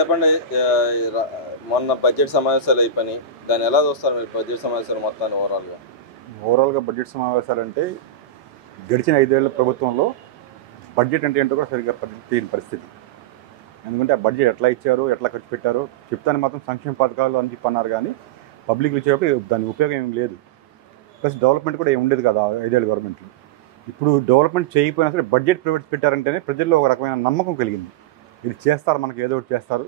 చెప్పండి. మొన్న బడ్జెట్ సమావేశాలు అయిపోయినాయి. దాన్ని ఎలా చూస్తారు మీరు బడ్జెట్ సమావేశాలు మొత్తాన్ని ఓవరాల్గా? ఓవరాల్గా బడ్జెట్ సమావేశాలంటే గడిచిన 5 ఏళ్ల ప్రభుత్వంలో బడ్జెట్ అంటే ఏంటో కూడా సరిగ్గా తెలియని పరిస్థితి. ఎందుకంటే ఆ బడ్జెట్ ఎట్లా ఇచ్చారు, ఎట్లా ఖర్చు పెట్టారో చెప్తాను. మాత్రం సంక్షేమ పథకాలు అని చెప్పి అన్నారు, కానీ పబ్లిక్ వచ్చేటప్పుడు దాని ఉపయోగం ఏం లేదు. ప్లస్ డెవలప్మెంట్ కూడా ఏమి ఉండేది కదా 5 ఏళ్ళ గవర్నమెంట్లో. ఇప్పుడు డెవలప్మెంట్ చేయకపోయినా సరే బడ్జెట్ పెట్టారంటేనే ప్రజల్లో ఒక రకమైన నమ్మకం కలిగింది. ఇది చేస్తారు, మనకి ఏదో ఒకటి చేస్తారు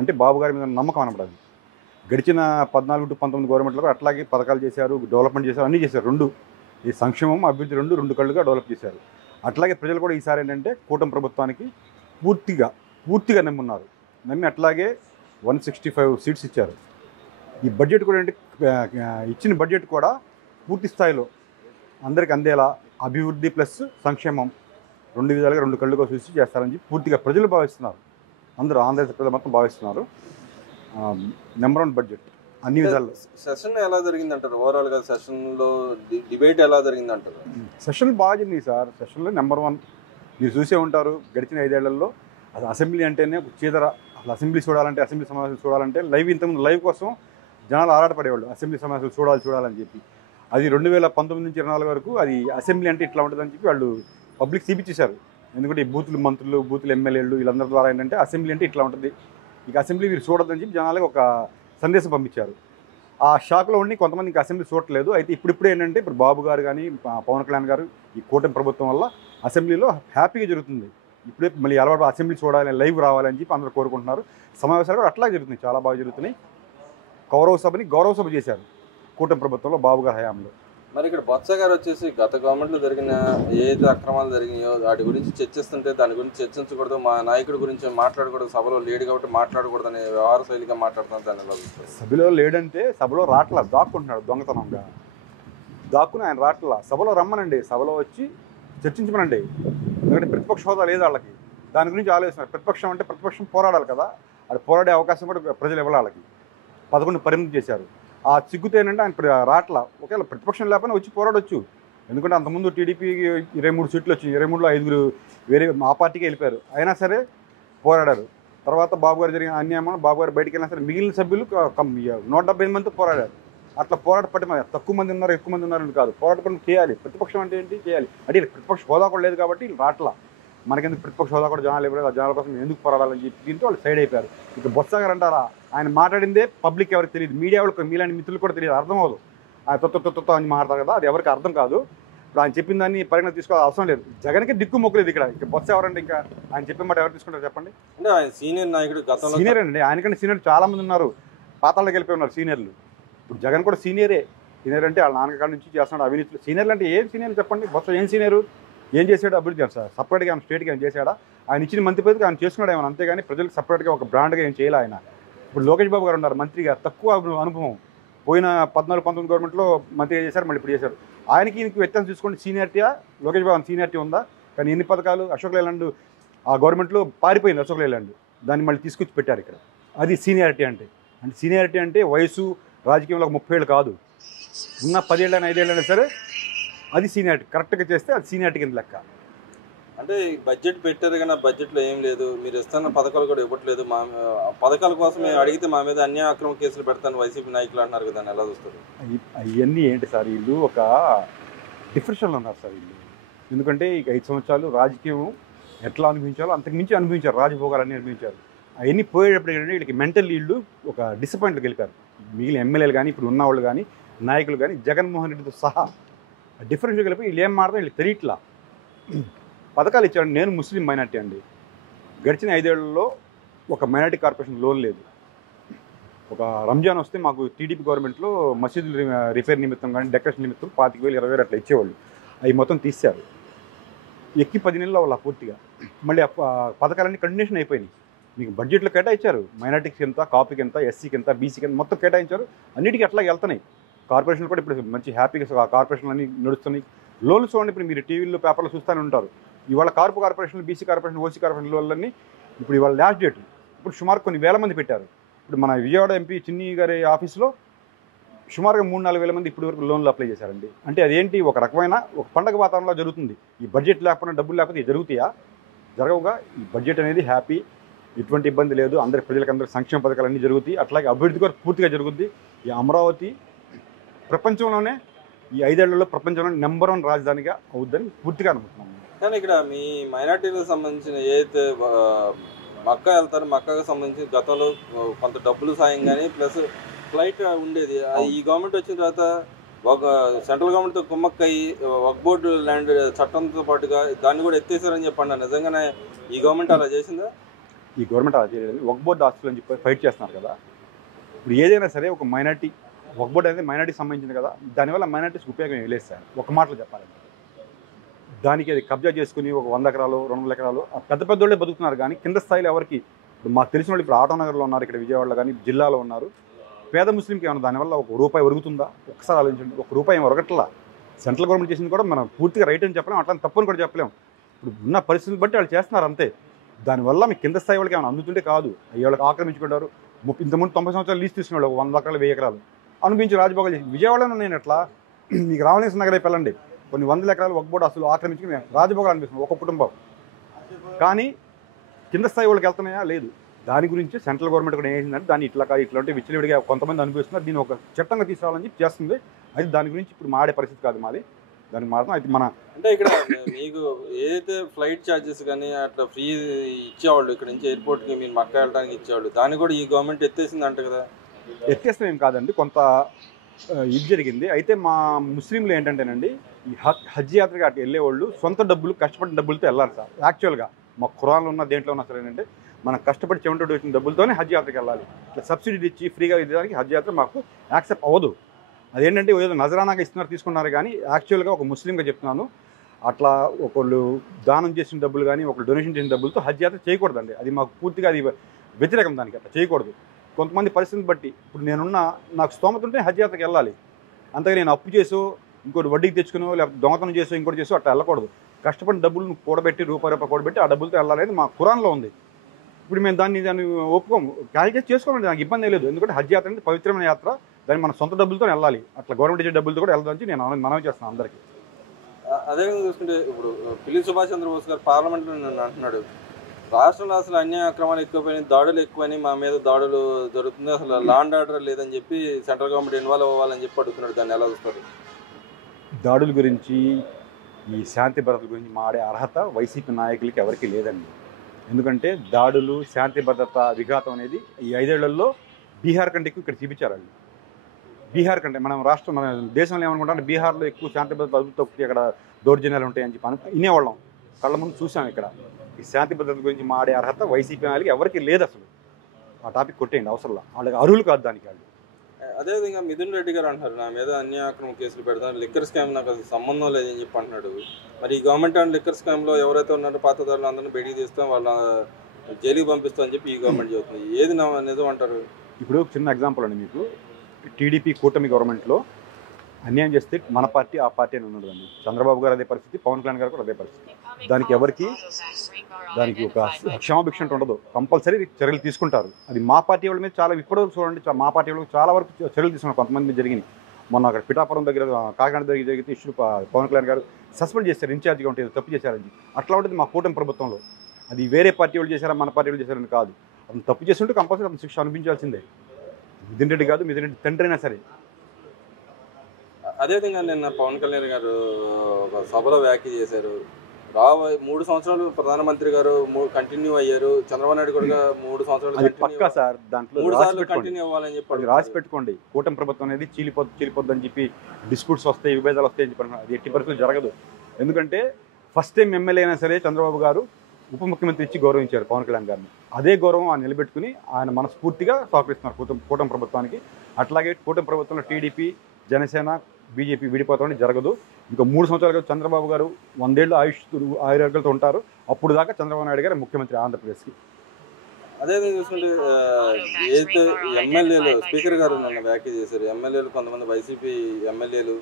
అంటే బాబు గారి మీద నమ్మకం అనపడదు. గడిచిన 14 to 19 గవర్నమెంట్లో కూడా అట్లాగే పథకాలు చేశారు, డెవలప్మెంట్ చేశారు, అన్నీ చేశారు. రెండు ఈ సంక్షేమం అభివృద్ధి రెండు కళ్ళుగా డెవలప్ చేశారు. అట్లాగే ప్రజలు కూడా ఈసారి ఏంటంటే కూటమి ప్రభుత్వానికి పూర్తిగా నమ్మున్నారు. నమ్మి అట్లాగే 165 సీట్స్ ఇచ్చారు. ఈ బడ్జెట్ కూడా ఏంటి, ఇచ్చిన బడ్జెట్ కూడా పూర్తి స్థాయిలో అందరికి అందేలా అభివృద్ధి ప్లస్ సంక్షేమం రెండు విధాలుగా రెండు కళ్ళుగా చూసి చేస్తారని చెప్పి పూర్తిగా ప్రజలు భావిస్తున్నారు. అందరూ ఆంధ్రప్రదేశ్ ప్రజలు మొత్తం భావిస్తున్నారు. నెంబర్ 1 బడ్జెట్ అన్ని విధాలు. సెషన్ ఎలా జరిగిందంటారు? ఓవరాల్గా సెషన్లో డిబేట్ ఎలా జరిగిందంటారు? సెషన్ బాగా జరిగింది సార్. సెషన్లో నెంబర్ 1 మీరు చూసే ఉంటారు. గడిచిన 5 ఏళ్లలో అది అసెంబ్లీ అంటేనే చీదర. అసలు అసెంబ్లీ చూడాలంటే, అసెంబ్లీ సమావేశాలు చూడాలంటే ఇంతకుముందు లైవ్ కోసం జనాలు ఆరాటపడేవాళ్ళు, అసెంబ్లీ సమావేశాలు చూడాలని చెప్పి. అది 2019 నుంచి 24 వరకు అది అసెంబ్లీ అంటే ఇట్లా ఉంటుందని చెప్పి వాళ్ళు పబ్లిక్ చూపించేశారు. ఎందుకంటే ఈ మంత్రులు బూతులు ఎమ్మెల్యేలు వీళ్ళందరి ద్వారా ఏంటంటే అసెంబ్లీ అంటే ఇట్లా ఉంటుంది, ఇక అసెంబ్లీ మీరు చూడొద్దని చెప్పి జనాలకు ఒక సందేశం పంపించారు. ఆ షాక్లో ఉండి కొంతమంది ఇంకా అసెంబ్లీ చూడట్లేదు. అయితే ఇప్పుడు ఏంటంటే ఇప్పుడు బాబు గారు కానీ పవన్ కళ్యాణ్ గారు ఈ కూటమి ప్రభుత్వం వల్ల అసెంబ్లీలో హ్యాపీగా జరుగుతుంది. ఇప్పుడే మళ్ళీ అలవాటు అసెంబ్లీ చూడాలి, లైవ్ రావాలని చెప్పి అందరూ కోరుకుంటున్నారు. సమావేశాలు కూడా అట్లా జరుగుతున్నాయి, చాలా బాగా జరుగుతున్నాయి. గౌరవ సభ చేశారు కూటమి ప్రభుత్వంలో బాబు గారి హయాంలో. మరి ఇక్కడ బొత్స గారు వచ్చేసి గత గవర్నమెంట్లో జరిగిన ఏది అక్రమాలు జరిగినాయో వాటి గురించి చర్చిస్తుంటే దాని గురించి చర్చించకూడదు, మా నాయకుడి గురించి మాట్లాడకూడదు, సభలో లేడు కాబట్టి మాట్లాడకూడదు అనే వ్యవహార శైలిగా మాట్లాడుతున్నారు. దాన్ని ఎలా చూస్తారు? సభలో లేడంటే సభలో రాట్లా, దాక్కుంటున్నాడు దొంగతనంగా. దాక్కుని ఆయన రాట్లా. సభలో రమ్మనండి, సభలో వచ్చి చర్చించమనండి. ఎందుకంటే ప్రతిపక్ష హోదా లేదు వాళ్ళకి, దాని గురించి ఆలోచిస్తున్నారు. ప్రతిపక్షం అంటే ప్రతిపక్షం పోరాడాలి కదా, అది పోరాడే అవకాశం కూడా ప్రజలు ఇవ్వాలి వాళ్ళకి. 11 పరిమితి చేశారు. ఆ సిగ్గుతో ఏంటంటే ఆయన రాట్లా. ఒకవేళ ప్రతిపక్షం లేకపోయినా వచ్చి పోరాడొచ్చు. ఎందుకంటే అంతకుముందు టీడీపీకి 23 సీట్లు వచ్చింది, 23లో 5 వేరే ఆ పార్టీకి వెళ్ళిపోయారు. అయినా సరే పోరాడారు. తర్వాత బాబు గారు జరిగిన అన్యాయం, బాబు గారు బయటికి వెళ్ళినా సరే మిగిలిన సభ్యులు 175 మందితో పోరాడారు. అట్లా పోరాటపట్టి తక్కువ మంది ఉన్నారు ఎక్కువ మంది ఉన్నారని కాదు, పోరాటపడి చేయాలి. ప్రతిపక్షం అంటే ఏంటి, చేయాలి. అంటే ప్రతిపక్ష హోదా కూడా లేదు కాబట్టి రాట్లా. మనకెందుకు ప్రతిపక్ష హోదా కూడా జనాలు ఇవ్వలేదు, ఆ జనాల కోసం ఎందుకు పోరాడాలని చెప్పి దీంతో వాళ్ళు సైడ్ అయిపోయారు. ఇక బొత్స గారు అంటారా, ఆయన మాట్లాడిందే పబ్లిక్ ఎవరికి తెలియదు, మీడియా వాళ్ళకి మీలాంటి మిత్రులు కూడా తెలియదు, అర్థం అవ్వదు. ఆయన తొత్త అని మాట్లాడతారు కదా, అది ఎవరికి అర్థం కాదు. ఇప్పుడు ఆయన చెప్పిన దాన్ని పరిగణ తీసుకోవాల్సిన అవసరం లేదు. జగన్కి దిక్కు మొక్కలేదు ఇక్కడ. ఇక బొత్స ఎవరంటే ఇంకా ఆయన చెప్పిన మాట ఎవరు తీసుకుంటారు చెప్పండి? అంటే ఆయన సీనియర్ నాయకుడు, సీనియర్ అండి. ఆయనకంటే సీనియర్ చాలా మంది ఉన్నారు, పాతాళకి వెళ్ళిపోయి ఉన్నారు సీనియర్లు. ఇప్పుడు జగన్ కూడా సీనియర్ అంటే వాళ్ళ నాన్నగారి నుంచి చేస్తున్నాడు అవినీతిలో. సీనియర్లు అంటే ఏం సీనియర్ చెప్పండి? బొత్స ఏం సీనియరు? ఏం చేశాడు అభివృద్ధి చేస్తాడు? సపరేట్గా ఆయన స్టేట్గా ఏం చేశాడా? ఆయన ఇచ్చిన మంత్రి పదవికి ఆయన చేసుకున్నాడు ఏమైనా, అంతేగాని ప్రజలకు సపరేట్గా ఒక బ్రాండ్గా ఏం చేయాలి ఆయన. ఇప్పుడు లోకేష్ బాబు గారు ఉన్నారు మంత్రిగా, తక్కువ అనుభవం. పోయిన 14-19 గవర్నమెంట్లో మంత్రిగా చేశారు, మళ్ళీ ఇప్పుడు చేశారు. ఆయనకి ఈయనకి వ్యత్యాసం చూసుకోండి. సీనియారిటీయా? లోకేష్ బాబు సీనియారిటీ ఉందా? కానీ ఎన్ని పథకాలు అశోక్ లేలాండ్ ఆ గవర్నమెంట్లో పారిపోయింది, అశోక్ లేలాండ్ దాన్ని మళ్ళీ తీసుకొచ్చి పెట్టారు ఇక్కడ. అది సీనియారిటీ అంటే. సీనియారిటీ అంటే వయసు రాజకీయంలో 30 ఏళ్ళు కాదు, ఉన్న 10 ఏళ్ళైనా 5 ఏళ్ళైనా సరే అది సీనియారిటీ. కరెక్ట్గా చేస్తే అది సీనియారిటీ కింద లెక్క. అంటే బడ్జెట్ పెట్టారు కానీ బడ్జెట్లో ఏం లేదు, మీరు ఇస్తున్న పథకాలు కూడా ఇవ్వట్లేదు, మా పథకాల కోసం మేము అడిగితే మా మీద అన్యాయ అక్రమ కేసులు పెడతాను వైసీపీ నాయకులు అంటున్నారు కదా, ఎలా చూస్తారు? అవన్నీ ఏంటి సార్, వీళ్ళు ఒక డిఫరెన్షన్లో ఉన్నారు సార్ వీళ్ళు. ఎందుకంటే ఇక 5 సంవత్సరాలు రాజకీయం ఎట్లా అనుభవించాలో అంతకుమించి అనుభవించారు, రాజభోగాలన్నీ అనుభవించారు. అవన్నీ పోయేటప్పుడు ఏంటంటే వీళ్ళకి మెంటల్ వీళ్ళు ఒక డిసప్పాయింట్కి వెళ్ళిపోయారు. మిగిలిన ఎమ్మెల్యేలు కానీ ఇప్పుడు ఉన్నవాళ్ళు కానీ నాయకులు కానీ జగన్మోహన్ రెడ్డితో సహా డిఫరెన్స్కి వెళ్ళిపోయి వీళ్ళు ఏం మాట్లాడతారు వీళ్ళకి తెలియట్లా. పథకాలు ఇచ్చాడు. నేను ముస్లిం మైనార్టీ అండి. గడిచిన 5 ఏళ్లలో ఒక మైనార్టీ కార్పొరేషన్ లోన్ లేదు. ఒక రంజాన్ వస్తే మాకు టీడీపీ గవర్నమెంట్లో మసీదులు రిపేర్ నిమిత్తం కానీ డెకరేషన్ నిమిత్తం 25,000 20,000 అట్లా ఇచ్చేవాళ్ళు. అవి మొత్తం తీశారు. ఎక్కి 10 నెలలు అవ్వాలి పూర్తిగా. మళ్ళీ పథకాలన్నీ కంటిన్యూషన్ అయిపోయినాయి. మీకు బడ్జెట్లో కేటాయించారు, మైనార్టీకి ఎంత, కాపీకి ఎంత, ఎస్సీకి ఎంత, బీసీకి ఎంత మొత్తం కేటాయించారు. అన్నిటికీ అట్లా వెళ్తున్నాయి. కార్పొరేషన్లు కూడా ఇప్పుడు మంచి హ్యాపీగా కార్పొరేషన్లు అన్నీ నడుస్తున్నాయి. లోన్లు చూడండి, ఇప్పుడు మీరు టీవీలో పేపర్లో చూస్తూనే ఉంటారు. ఇవాళ కార్పొరేషన్లు, బీసీ కార్పొరేషన్, ఓసీ కార్పొరేషన్ లోన్లన్నీ ఇప్పుడు ఇవాళ లాస్ట్ డేట్. ఇప్పుడు సుమారు కొన్ని వేల మంది పెట్టారు. ఇప్పుడు మన విజయవాడ ఎంపీ చిన్ని గారి ఆఫీస్లో సుమారుగా 3-4 వేల మంది ఇప్పటి వరకు లోన్లు అప్లై చేశారండి. అంటే అదేంటి, ఒక రకమైన ఒక పండగ వాతావరణంలో జరుగుతుంది. ఈ బడ్జెట్ లేకపోయినా డబ్బులు లేకపోతే జరుగుతాయా? జరగవుగా. ఈ బడ్జెట్ అనేది హ్యాపీ ఎటువంటి ఇబ్బంది లేదు, అందరి ప్రజలకు సంక్షేమ పథకాలు అన్నీ జరుగుతాయి, అట్లాగే అభివృద్ధి కూడా పూర్తిగా జరుగుద్ది. ఈ అమరావతి ప్రపంచంలోనే ఈ 5 ఏళ్లలో ప్రపంచంలో నెంబర్ 1 రాజధానిగా అవుద్దని పూర్తిగా అనుకుంటున్నాం. కానీ ఇక్కడ మీ మైనార్టీలకు సంబంధించిన ఏదైతే మక్కా వెళ్తారో మక్కాకు సంబంధించి గతంలో కొంత డబ్బులు సాయం కానీ ప్లస్ ఫ్లైట్ ఉండేది. ఈ గవర్నమెంట్ వచ్చిన తర్వాత ఒక సెంట్రల్ గవర్నమెంట్తో కుమ్మక్కయ్యి వక్ఫ్ బోర్డు ల్యాండ్ చట్టంతో పాటుగా దాన్ని కూడా ఎత్తేసారని చెప్పండి. నిజంగానే ఈ గవర్నమెంట్ అలా చేసిందా? ఈ గవర్నమెంట్ అలా చేయలేదు. వక్ఫ్ బోర్డు ఆస్తులు అని చెప్పి ఫైట్ చేస్తున్నారు కదా. ఇప్పుడు ఏదైనా సరే ఒక మైనార్టీ వక్ఫ్ బోర్డు అనేది మైనార్టీకి సంబంధించింది కదా, దానివల్ల మైనార్టీస్కి ఉపయోగం ఏం లేదు సార్. ఒక మాటలో చెప్పాలంటే దానికి అది కబ్జా చేసుకుని ఒక 100 ఎకరాలు 200 ఎకరాలు ఆ పెద్ద పెద్దోళ్ళే బతుకుతున్నారు. కానీ కింద స్థాయిలో ఎవరికి, ఇప్పుడు మాకు తెలిసిన వాళ్ళు ఇప్పుడు ఆటోనగర్లో ఉన్నారు, ఇక్కడ విజయవాడలో కానీ జిల్లాలో ఉన్నారు. పేద ముస్లింకి ఏమన్నా దానివల్ల ₹1 ఒరుగుతుందా? ఒక్కసారి ఆలోచించండి. ₹1 ఏం ఒరగట్లా. సెంట్రల్ గవర్నమెంట్ చేసింది కూడా మనం పూర్తిగా రైట్ అని చెప్పలేం, అట్లా తప్పని కూడా చెప్పలేం. ఇప్పుడు ఉన్న పరిస్థితులు బట్టి వాళ్ళు చేస్తున్నారు అంతే. దానివల్ల మీ కింద స్థాయి వాళ్ళకి ఏమైనా అందుతుంటే కాదు, వాళ్ళకి ఆక్రమించుకుంటారు. ఇంతకుముందు 90 సంవత్సరాలు లీజ్ తీసుకునే వాళ్ళు 100 ఎకరాలు 1000 ఎకరాలు అనుభవించి రాజభోగాలు చేసి విజయవాడలో నేను ఎట్లా మీకు రామలింగ నగర్ అయిపోయి వెళ్ళండి, కొన్ని 100 ఎకరాలు వక్ఫ్ బోర్డు అసలు ఆక్రమించుకుని రాజభోగాలు అనిపిస్తుంది ఒక కుటుంబం. కానీ కింద స్థాయి వాళ్ళకి వెళ్తున్నాయా? లేదు. దాని గురించి సెంట్రల్ గవర్నమెంట్ కూడా ఏం చేసిందంటే దాన్ని ఇట్లాంటి విచ్చలవిడిగా కొంతమంది అనుభవిస్తున్నారు, దీన్ని ఒక చట్టంగా తీసుకురావాలని చెప్పి చేస్తుంది. అది దాని గురించి ఇప్పుడు మాడే పరిస్థితి కాదు మాది, దానికి మాత్రం అది మన అంటే ఇక్కడ మీకు ఏదైతే ఫ్లైట్ ఛార్జెస్ కానీ అట్లా ఫ్రీ ఇచ్చేవాళ్ళు, ఇక్కడ నుంచి ఎయిర్పోర్ట్కి మీరు మక్కా వెళ్ళడానికి ఇచ్చేవాళ్ళు, దాన్ని కూడా ఈ గవర్నమెంట్ ఎత్తేసింది అంట కదా? ఎత్తేస్తే ఏం కాదండి, కొంత ఇది జరిగింది. అయితే మా ముస్లింలు ఏంటంటేనండి ఈ హజ్ యాత్రకి అటు వెళ్ళేవాళ్ళు సొంత డబ్బులు కష్టపడిన డబ్బులతో వెళ్ళాలి సార్. యాక్చువల్గా మా ఖురాన్లో ఉన్న దేంట్లో ఉన్నా సరే ఏంటంటే మనం కష్టపడి చెమటోడు వచ్చిన డబ్బులతోనే హజ్ యాత్రకి వెళ్ళాలి. ఇట్లా సబ్సిడీ ఇచ్చి ఫ్రీగా ఇవ్వడానికి హజ్ యాత్ర మాకు యాక్సెప్ట్ అవ్వదు. అదేంటంటే ఏదో నజరానాగా ఇస్తున్నారు తీసుకున్నారు, కానీ యాక్చువల్గా ఒక ముస్లింగా చెప్తున్నాను, అట్లా ఒకళ్ళు దానం చేసిన డబ్బులు కానీ ఒకళ్ళు డొనేషన్ చేసిన డబ్బులతో హజ్ యాత్ర చేయకూడదండి. అది మాకు పూర్తిగా అది వ్యతిరేకం, దానికి అట్లా చేయకూడదు. కొంతమంది పరిస్థితిని బట్టి ఇప్పుడు నాకు స్తోమత ఉంటే హజ్ యాత్రకి వెళ్ళాలి, అంతగా నేను అప్పు చేసో ఇంకోటి వడ్డీకి తెచ్చుకునో లేకపోతే దొంగతనం చేసో ఇంకోటి చేసో అట్లా వెళ్ళకూడదు. కష్టపడిన డబ్బులు కూడబెట్టి రూపాయి కూడబెట్టి ఆ డబ్బులతో వెళ్ళాలని మా ఖురాన్లో ఉంది. ఇప్పుడు మేము దాన్ని ఒప్పుకోము, క్యాలిక్యులేట్ చేసుకోమండి, నాకు ఇబ్బంది లేదు. ఎందుకంటే హజ్ యాత్ర అంటే పవిత్రమైన యాత్ర, దాన్ని మన సొంత డబ్బులతో వెళ్ళాలి. అట్లా గవర్నమెంట్ ఇచ్చే డబ్బులతో కూడా వెళ్ళదని నేను మనవి చేస్తున్నాను అందరికీ. అదేవిధంగా చూసుకుంటే ఇప్పుడు పిల్లి సుభాష్ చంద్రబోస్ గారు పార్లమెంట్లో నన్ను అంటున్నాడు, రాష్ట్రంలో అసలు అన్యాయ అక్రమాలు ఎక్కువైనాయి, దాడులు ఎక్కువని, మా మీద దాడులు జరుగుతుంది, అసలు లా అండ్ ఆర్డర్ లేదని చెప్పి సెంట్రల్ గవర్నమెంట్ ఇన్వాల్వ్ అవ్వాలని చెప్పి అడుగుతున్నాడు. దాన్ని ఎలా చూస్తారు? దాడుల గురించి ఈ శాంతి భద్రతల గురించి మాడే అర్హత వైసీపీ నాయకులకి ఎవరికి లేదండి. ఎందుకంటే దాడులు శాంతి భద్రత విఘాతం అనేది ఈ 5 ఏళ్లలో బీహార్ కంటే ఎక్కువ ఇక్కడ చూపించారండి. బీహార్ కంటే మన దేశంలో ఏమనుకుంటాం, బీహార్లో ఎక్కువ శాంతి భద్రత అదుపు తక్కువ, ఇక్కడ దౌర్జన్యాలు ఉంటాయని చెప్పి వినేవాళ్ళం, కళ్ళ ముందు చూసాం. ఇక్కడ ఈ శాంతి భద్రత గురించి మాడే అర్హత వైసీపీ నాయకులకి ఎవరికి లేదు. అసలు ఆ టాపిక్ కొట్టేయండి, అవసరంలా, వాళ్ళకి అర్హులు కాదు దానికి వాళ్ళు. అదేవిధంగా మిథున్ రెడ్డి గారు అంటారు, నా మీద అన్యాయ అక్రమ కేసులు పెడతాను, లిక్కర్ స్కామ్ నాకు అసలు సంబంధం లేదని చెప్పి అంటున్నాడు. మరి ఈ గవర్నమెంట్ అండ్ లిక్కర్ స్కామ్లో ఎవరైతే ఉన్నారో పాతదారులు అందరినీ బయటికి తీస్తాం, వాళ్ళ జైలుకి పంపిస్తాం అని చెప్పి ఈ గవర్నమెంట్ చెబుతుంది. ఏది నిజం అంటారు? ఇప్పుడు చిన్న ఎగ్జాంపుల్ అండి, మీకు టీడీపీ కూటమి గవర్నమెంట్లో అన్యాయం చేస్తే మన పార్టీ ఆ పార్టీ అని ఉన్నదండి. చంద్రబాబు గారు అదే పరిస్థితి, పవన్ కళ్యాణ్ గారు కూడా అదే పరిస్థితి. దానికి ఒక క్షమాభిక్ష ఉండదు, కంపల్సరీ చర్యలు తీసుకుంటారు. అది మా పార్టీ వాళ్ళ మీద చాలా ఇప్పుడు చూడండి, మా పార్టీ వాళ్ళకి చాలా వరకు చర్యలు తీసుకున్నారు. కొంతమంది మీద జరిగినాయి. మొన్న అక్కడ పిఠాపురం దగ్గర కాకినాడ దగ్గర జరిగితే ఇష్యూ పవన్ కళ్యాణ్ గారు సస్పెండ్ చేశారు, ఇన్ఛార్జ్గా ఉంటే తప్పు చేశారని. అట్లా ఉంటుంది మా కూటమి ప్రభుత్వంలో. అది వేరే పార్టీ వాళ్ళు చేశారా మన పార్టీ వాళ్ళు చేశారని కాదు, అతను తప్పు చేస్తుంటే కంపల్సరీ అతను శిక్ష అనిపించాల్సిందే. మిథున్ రెడ్డి కాదు, మిథున్ రెడ్డి తండ్రి అయినా సరే. అదేవిధంగా నిన్న పవన్ కళ్యాణ్ గారు ఒక సభలో వ్యాఖ్య చేశారు, 3 సంవత్సరాలు ప్రధానమంత్రి గారు కంటిన్యూ అయ్యారు, చంద్రబాబు నాయుడు కూడా 3 సంవత్సరాలు పక్కా సార్, దాంట్లో 3 సార్లు కంటిన్యూ అవ్వాలని చెప్పి రాసి పెట్టుకోండి. కూటమి ప్రభుత్వం అనేది చీలిపోద్దు అని చెప్పి డిస్ప్యూట్స్ వస్తాయి, విభేదాలు వస్తాయని చెప్పి అది ఎట్టి పరిస్థితులు జరగదు. ఎందుకంటే ఫస్ట్ టైం ఎమ్మెల్యే అయినా సరే చంద్రబాబు గారు ఉప ముఖ్యమంత్రి ఇచ్చి గౌరవించారు పవన్ కళ్యాణ్ గారిని. అదే గౌరవం ఆయన నిలబెట్టుకుని ఆయన మనస్ఫూర్తిగా సహకరిస్తున్నారు కూటమి ప్రభుత్వానికి. అట్లాగే కూటమి ప్రభుత్వంలో టీడీపీ, జనసేన, బీజేపీ విడిపోతామని జరగదు. ఇంకా 3 సంవత్సరాలుగా చంద్రబాబు గారు 100 ఏళ్ళు ఆయుర్వేదాలతో ఉంటారు. అప్పుడు దాకా చంద్రబాబు నాయుడు గారు ముఖ్యమంత్రి ఆంధ్రప్రదేశ్కి. అదేవిధంగా చూసుకుంటే ఏదైతే ఎమ్మెల్యేలు స్పీకర్ గారు నన్ను వ్యాఖ్య చేశారు, ఎమ్మెల్యేలు కొంతమంది వైసీపీ ఎమ్మెల్యేలు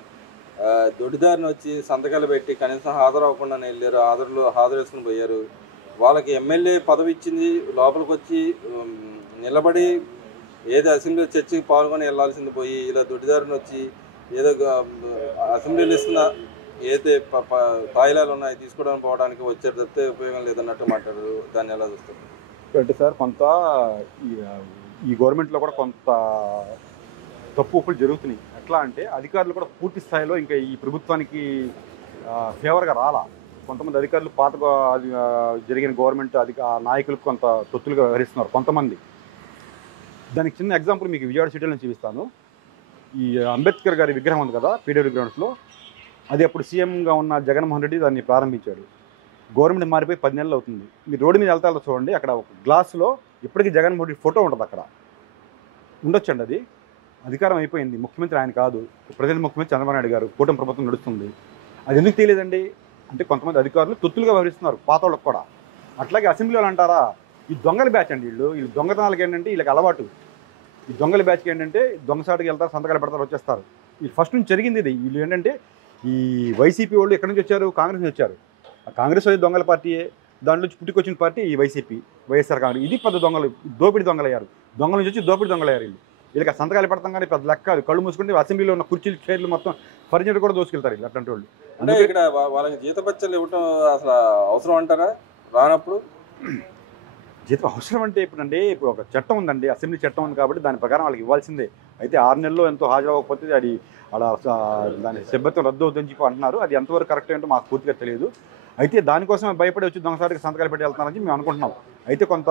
దొడ్డిదారిని వచ్చి సంతకాలు పెట్టి కనీసం హాజరు అవ్వకుండా వెళ్ళారు, హాజరు వేసుకుని పోయారు. వాళ్ళకి ఎమ్మెల్యే పదవి ఇచ్చింది, లోపలికి వచ్చి నిలబడి ఏదో అసెంబ్లీ చర్చకి పాల్గొని వెళ్ళాల్సింది పోయి ఇలా దొడ్డిదారిని వచ్చి ఏదో అసెంబ్లీలో ఇస్తున్న ఏదైతే తాయిలాలు ఉన్నాయో తీసుకోవడానికి పోవడానికి వచ్చారు తప్పితే ఉపయోగం లేదన్నట్టు మాట్లాడారు. దాన్ని ఎలా చూస్తారు? అంటే సార్ కొంత ఈ ఈ గవర్నమెంట్లో కూడా కొంత తప్పు ఒప్పులు జరుగుతున్నాయి. ఎట్లా అంటే అధికారులు కూడా పూర్తి స్థాయిలో ఇంకా ఈ ప్రభుత్వానికి ఫేవర్గా రాలా. కొంతమంది అధికారులు పాత జరిగిన గవర్నమెంట్ నాయకులకు కొంత తొత్తులుగా వ్యవహరిస్తున్నారు కొంతమంది. దానికి చిన్న ఎగ్జాంపుల్ మీకు విజయవాడ సిటీలో నుంచి చూపిస్తాను. ఈ అంబేద్కర్ గారి విగ్రహం ఉంది కదా పీడబ్ల్యూ గ్రౌండ్స్లో, అది అప్పుడు సీఎంగా ఉన్న జగన్మోహన్ రెడ్డి దాన్ని ప్రారంభించాడు. గవర్నమెంట్ మారిపోయి 10 నెలలు అవుతుంది. మీరు రోడ్డు మీద వెళ్తారో చూడండి, అక్కడ ఒక గ్లాసులో ఇప్పటికీ జగన్మోహన్ రెడ్డి ఫోటో ఉంటుంది. అక్కడ ఉండొచ్చండి. అది అధికారం అయిపోయింది. ముఖ్యమంత్రి ఆయన కాదు, ప్రజెంట్ ముఖ్యమంత్రి చంద్రబాబు నాయుడు గారు. కూటమి ప్రభుత్వం నడుస్తుంది. అది ఎందుకు తెలియదండి అంటే కొంతమంది అధికారులు తొత్తులుగా వ్యవహరిస్తున్నారు పాత వాళ్ళకు కూడా. అట్లాగే అసెంబ్లీలో అంటారా, ఈ దొంగల బ్యాచ్ అండి వీళ్ళు. దొంగతనాలకి ఏంటంటే వీళ్ళకి అలవాటు. ఈ దొంగల బ్యాచ్కి ఏంటంటే దొంగసాటుకి వెళ్తారు, సంతకాలు పెడతారు, వచ్చేస్తారు. వీళ్ళు ఫస్ట్ నుంచి జరిగింది ఇది. వీళ్ళు ఏంటంటే ఈ వైసీపీ వాళ్ళు ఎక్కడి నుంచి వచ్చారు, కాంగ్రెస్ నుంచి వచ్చారు. ఆ కాంగ్రెస్ అనేది దొంగల పార్టీయే. దాంట్లో నుంచి పుట్టుకొచ్చిన పార్టీ ఈ వైసీపీ, వైఎస్ఆర్ కాంగ్రెస్. ఇది పెద్ద దొంగలు, దోపిడి దొంగలు అయ్యారు. దొంగల నుంచి వచ్చి దోపిడి దొంగలు అయ్యారు వీళ్ళు. వీళ్ళకి సంతకాలు పెడతాం కానీ పెద్ద లెక్క. కళ్ళు మూసుకుంటే అసెంబ్లీలో ఉన్న కుర్చీలు, చైర్లు మొత్తం ఫర్నిచర్ కూడా దోసుకెళ్తారు వీళ్ళు అట్లాంటి వాళ్ళు. అంటే ఇక్కడ వాళ్ళకి జీతపత్యాలు ఇవ్వటం అసలు అవసరం అంటారా? రానప్పుడు జీతం అవసరం అంటే ఇప్పుడు ఒక చట్టం ఉందండి, అసెంబ్లీ చట్టం ఉంది కాబట్టి దాని ప్రకారం వాళ్ళకి ఇవ్వాల్సిందే. అయితే 6 నెలల్లో ఎంతో హాజరవ్వకపోతే అది అలా దాని సభ్యత్వం రద్దు అవుతుందని చెప్పి అంటున్నారు. అది ఎంతవరకు కరెక్ట్ ఏంటో మాకు పూర్తిగా తెలియదు. అయితే దానికోసం భయపడి వచ్చి దొంగసాటికి సంతకాలు పెట్టి వెళ్తున్నారని మేము అనుకుంటున్నాం. అయితే కొంత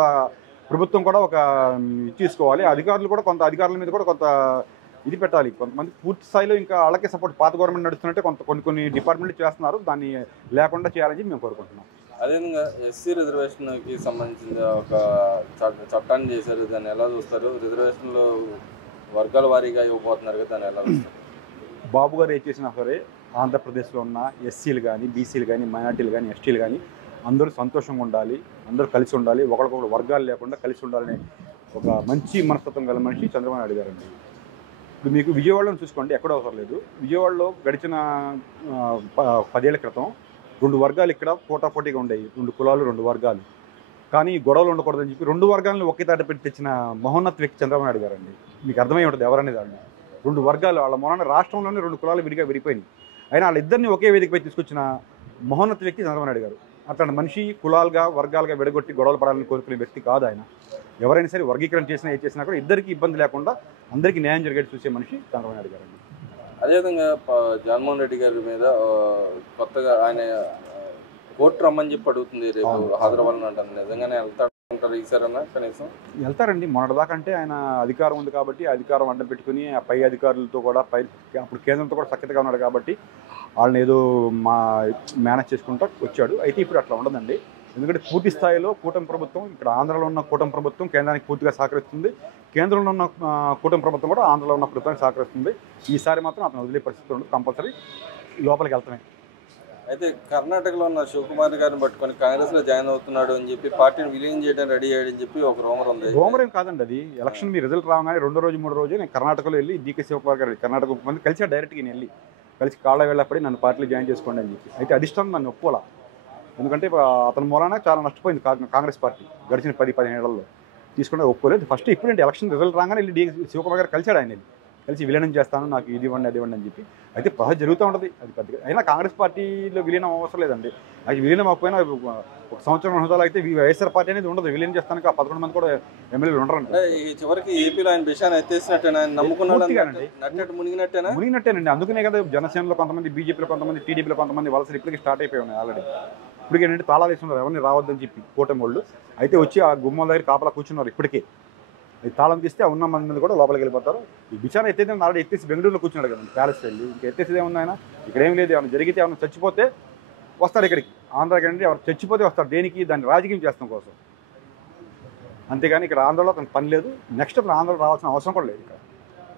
ప్రభుత్వం కూడా ఒక తీసుకోవాలి. అధికారులు కూడా కొంత అధికారుల మీద కూడా కొంత ఇది పెట్టాలి. కొంతమంది పూర్తి స్థాయిలో ఇంకా వాళ్ళకే సపోర్ట్, పాత గవర్నమెంట్ నడుస్తున్నట్టే కొన్ని డిపార్ట్మెంట్లు చేస్తున్నారు. దాన్ని లేకుండా చేయాలని మేము కోరుకుంటున్నాం. అదేవిధంగా ఎస్సీ రిజర్వేషన్కి సంబంధించిన ఒక చట్టాన్ని చేశారు. దాన్ని ఎలా చూస్తారు? రిజర్వేషన్లో వర్గాల వారీగా ఇవ్వబోతున్నారు కదా, దాన్ని ఎలా చూస్తారు? బాబు గారు ఏం చేసినా సరే ఆంధ్రప్రదేశ్లో ఉన్న ఎస్సీలు కానీ, బీసీలు కానీ, మైనార్టీలు కానీ, ఎస్టీలు కానీ అందరూ సంతోషంగా ఉండాలి, అందరూ కలిసి ఉండాలి, ఒకరికొకరు వర్గాలు లేకుండా కలిసి ఉండాలనే ఒక మంచి మనస్తత్వం గల మనిషి చంద్రబాబు నాయుడు గారండి. ఇప్పుడు మీకు విజయవాడలో చూసుకోండి, ఎక్కడో అవసరం లేదు. విజయవాడలో గడిచిన 10 ఏళ్ల క్రితం 2 వర్గాలు ఇక్కడ పోటాపోటీగా ఉండేవి. 2 కులాలు, 2 వర్గాలు. కానీ గొడవలు ఉండకూడదని చెప్పి 2 వర్గాలను ఒకే తాట పెట్టి తెచ్చిన మహోన్నత వ్యక్తి చంద్రబాబు నాయుడు గారండి. మీకు అర్థమై ఉంటుంది ఎవరనేది. వాళ్ళు 2 వర్గాలు, వాళ్ళ మొన్న రాష్ట్రంలోనే 2 కులాలు విడిపోయినాయి. అయినా వాళ్ళిద్దరిని ఒకే వేదికపై తీసుకొచ్చిన మహోన్నత వ్యక్తి చంద్రబాబు నాయుడు గారు. అట్లాంటి మనిషి కులాలుగా, వర్గాలుగా విడగొట్టి గొడవలు పడాలని కోరుకునే వ్యక్తి కాదు ఆయన. ఎవరైనా సరే వర్గీకరణ చేసినా ఏ చేసినా కూడా ఇద్దరికి ఇబ్బంది లేకుండా అందరికీ న్యాయం జరిగేట్టు చూసే మనిషి చంద్రబాబు నాయుడు గారు. అదేవిధంగా జగన్మోహన్ రెడ్డి గారి మీద కొత్తగా ఆయన కోర్టు రమ్మని చెప్పి అడుగుతుంది, రేపు హాజరవ్వాలని అంటారు. నిజంగానే వెళ్తారంటారు ఈసారన్నా? కనీసం వెళ్తారండి. మొన్నటిదాకా అంటే ఆయన అధికారం ఉంది కాబట్టి అధికారం అడ్డం పెట్టుకుని ఆ పై అధికారులతో కూడా అప్పుడు కేంద్రంతో కూడా సఖ్యతగా ఉన్నాడు కాబట్టి వాళ్ళని ఏదో మేనేజ్ చేసుకుంటూ వచ్చాడు. అయితే ఇప్పుడు అట్లా ఉండదండి. ఎందుకంటే పూర్తి స్థాయిలో కూటమి ప్రభుత్వం, ఇక్కడ ఆంధ్రలో ఉన్న కూటమి ప్రభుత్వం కేంద్రానికి పూర్తిగా సహకరిస్తుంది. కేంద్రంలో ఉన్న కూటమి ప్రభుత్వం కూడా ఆంధ్రలో ఉన్న ప్రభుత్వానికి సహకరిస్తుంది. ఈసారి మాత్రం అతను వదిలే పరిస్థితి ఉండదు. కంపల్సరీ లోపలికి వెళ్తామే. అయితే కర్ణాటకలో ఉన్న శివకుమార్ గారిని పట్టుకొని కాంగ్రెస్లో జాయిన్ అవుతున్నాడు అని చెప్పి పార్టీని విలీనం చేయడానికి రెడీ అయ్యాడని చెప్పి ఒక రూమర్ ఉంది. రూమర్ ఏం కాదండి అది. ఎలక్షన్ మీ రిజల్ట్ రాగానే 2వ రోజు 3వ రోజు నేను కర్ణాటకలో వెళ్ళి డీకే శివకుమార్ గారు కర్ణాటక మంది కలిసి డైరెక్ట్గా నేను వెళ్ళి కలిసి కాళ్ళ వెళ్ళపడి నన్ను పార్టీలో జాయిన్ చేసుకోండి అని చెప్పి. అయితే అధిష్టానం నన్ను ఒప్పుకోలా. ఎందుకంటే అతని మూలాన చాలా నష్టపోయింది కాంగ్రెస్ పార్టీ గడిచిన 10-15 ఏళ్లలో. తీసుకుంటే ఒప్పుకోలేదు. ఫస్ట్ ఇప్పుడంటే ఎలక్షన్ రిజల్ట్ రాగానే వెళ్ళి డీకే శివకుమార్ గారు కలిసాడు. ఆయన కలిసి విలీనం చేస్తాను, నాకు ఇది ఇవ్వండి అది ఇవ్వండి అని చెప్పి. అయితే ప్రాసెస్ జరుగుతూ ఉంటుంది. అది పెద్దగా అయినా కాంగ్రెస్ పార్టీలో విలీనం అవసరం లేదండి. అది విలీనం అవ్వకపోయినా 1 సంవత్సరం హోదాలో అయితే వైఎస్ఆర్ పార్టీ అనేది ఉండదు. విలీనం చేస్తానికి ఆ 11 మంది కూడా ఎమ్మెల్యేలు ఉండరండి. చివరికి ఏపీలో ఆయన విషయాన్ని ఎత్తేసినట్టేనా? మునిగినట్టేనండి. అందుకనే కదా జనసేనలో కొంతమంది, బీజేపీలో కొంతమంది, టీడీపీలో కొంతమంది వలసలు ఇప్పటికీ స్టార్ట్ అయిపోయి ఉన్నాయి ఆల్రెడీ. ఇప్పటికి ఏంటంటే తాళాలు వేస్తున్నారు ఎవరిని రావద్దని చెప్పి కూటమి వాళ్ళు. అయితే వచ్చి ఆ గుమ్మల దగ్గర కాపలా కూర్చున్నారు. ఇప్పటికే అది తాళం తీస్తే ఉన్న మంది కూడా లోపలికి వెళ్ళిపోతారు. ఈ బిచాన ఎత్తేది ఆల్రెడీ ఎత్తేసి బెంగళూరులో కూర్చున్నాడు కదా ప్యాలెస్ వెళ్ళి. ఇంకా ఎత్తేసేది ఏముంది ఆయన? ఇక్కడ ఏం లేదు. ఏమైనా జరిగితే ఏమైనా చచ్చిపోతే వస్తాడు ఇక్కడికి, ఆంధ్రాకి. అంటే ఎవరు చచ్చిపోతే వస్తాడు. దేనికి? దాన్ని రాజకీయం చేస్తాం కోసం. అంతేగాని ఇక్కడ ఆంధ్రలో అతనికి పని లేదు. నెక్స్ట్ అతను ఆంధ్రలో రావాల్సిన అవసరం కూడా లేదు ఇక్కడ.